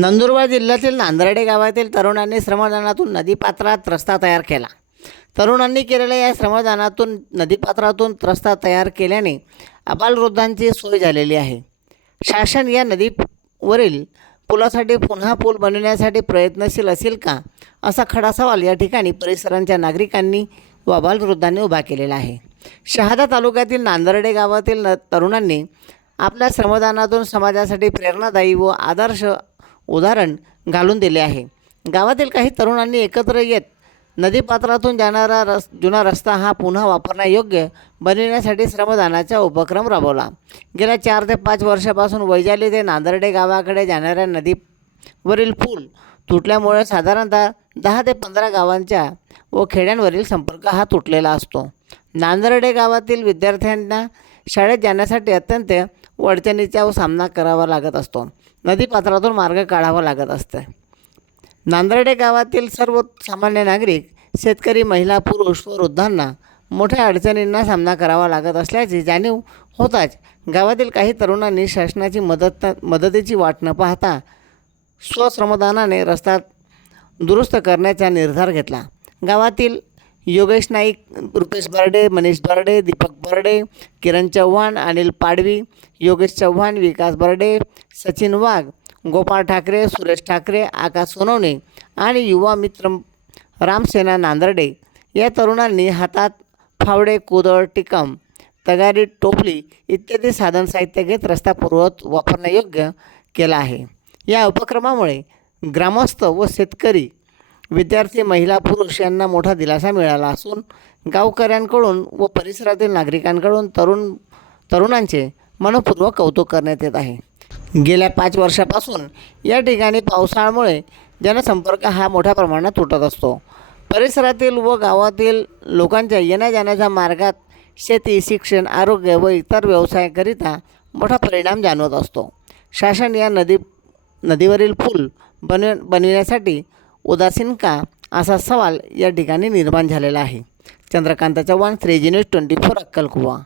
नंदुरबार जिल्ह्यातील नांदर्डे गावातील तरुणांनी श्रमदानातून नदीपात्रात रस्ता तयार केला. तरुणांनी केलेल्या या श्रमदानातून नदीपात्रातून रस्ता तयार केल्याने अबालवृद्धांची सोय झालेली आहे. शासन या नदीवरील पुलासाठी पुन्हा पूल बनवण्यासाठी प्रयत्नशील असेल का असा खडा सवाल या ठिकाणी परिसरांच्या नागरिकांनी व अबालवृद्धांनी उभा केलेला आहे. शहादा तालुक्यातील नांदर्डे गावातील न तरुणांनी आपल्या श्रमदानातून समाजासाठी प्रेरणादायी व आदर्श उदाहरण घालून दिले आहे. गावातील काही तरुणांनी एकत्र येत नदीपात्रातून जाणारा रस जुना रस्ता हा पुन्हा वापरण्यायोग्य बनविण्यासाठी श्रमदानाचा उपक्रम राबवला. गेल्या चार ते पाच वर्षापासून वैजाली ते नांदर्डे गावाकडे जाणाऱ्या नदीवरील पूल तुटल्यामुळे साधारणतः दहा ते पंधरा गावांच्या व खेड्यांवरील संपर्क हा तुटलेला असतो. नांदर्डे गावातील विद्यार्थ्यांना शाळेत जाण्यासाठी अत्यंत अडचणीचा सामना करावा लागत असतो. नदीपात्रातून मार्ग काढावा लागत असतं. नांदर्डे गावातील सर्व सामान्य नागरिक शेतकरी महिला पुरुष व वृद्धांना मोठ्या अडचणींना सामना करावा लागत असल्याची जाणीव होताच गावातील काही तरुणांनी शासनाची मदत मदतीची वाट न पाहता स्वश्रमदानाने रस्ता दुरुस्त करण्याचा निर्धार घेतला. गावातील योगेश नाईक रुपेश बर्डे मनीष बर्डे दीपक बर्डे किरण चव्हाण अनिल पाडवी योगेश चव्हाण विकास बर्डे सचिन वाघ गोपाळ ठाकरे सुरेश ठाकरे आकाश सोनवणे आणि युवा मित्र रामसेना नांदर्डे. या तरुणांनी हातात फावडे कुदळ टिकम तगारी टोपली इत्यादी साधन साहित्य घेत रस्ता पूर्वत वापरण्यायोग्य केला आहे. या उपक्रमामुळे ग्रामस्थ व शेतकरी विद्यार्थी महिला पुरुष यांना मोठा दिलासा मिळाला असून गावकऱ्यांकडून व परिसरातील नागरिकांकडून तरुण तरुणांचे मनपूर्वक कौतुक करण्यात येत आहे. गेल्या पाच वर्षापासून या ठिकाणी पावसाळ्यामुळे जनसंपर्क हा मोठ्या प्रमाणात तुटत असतो. परिसरातील व गावातील लोकांच्या येण्या जाण्याच्या मार्गात शेती शिक्षण आरोग्य व इतर व्यवसायाकरिता मोठा परिणाम जाणवत असतो. शासन या नदी नदीवरील पूल बनव बनविण्यासाठी उदासीन का असा सवाल या ठिकाणी निर्माण झालेला आहे. Chandrakant Chavan three G news twenty four अक्कलकुवा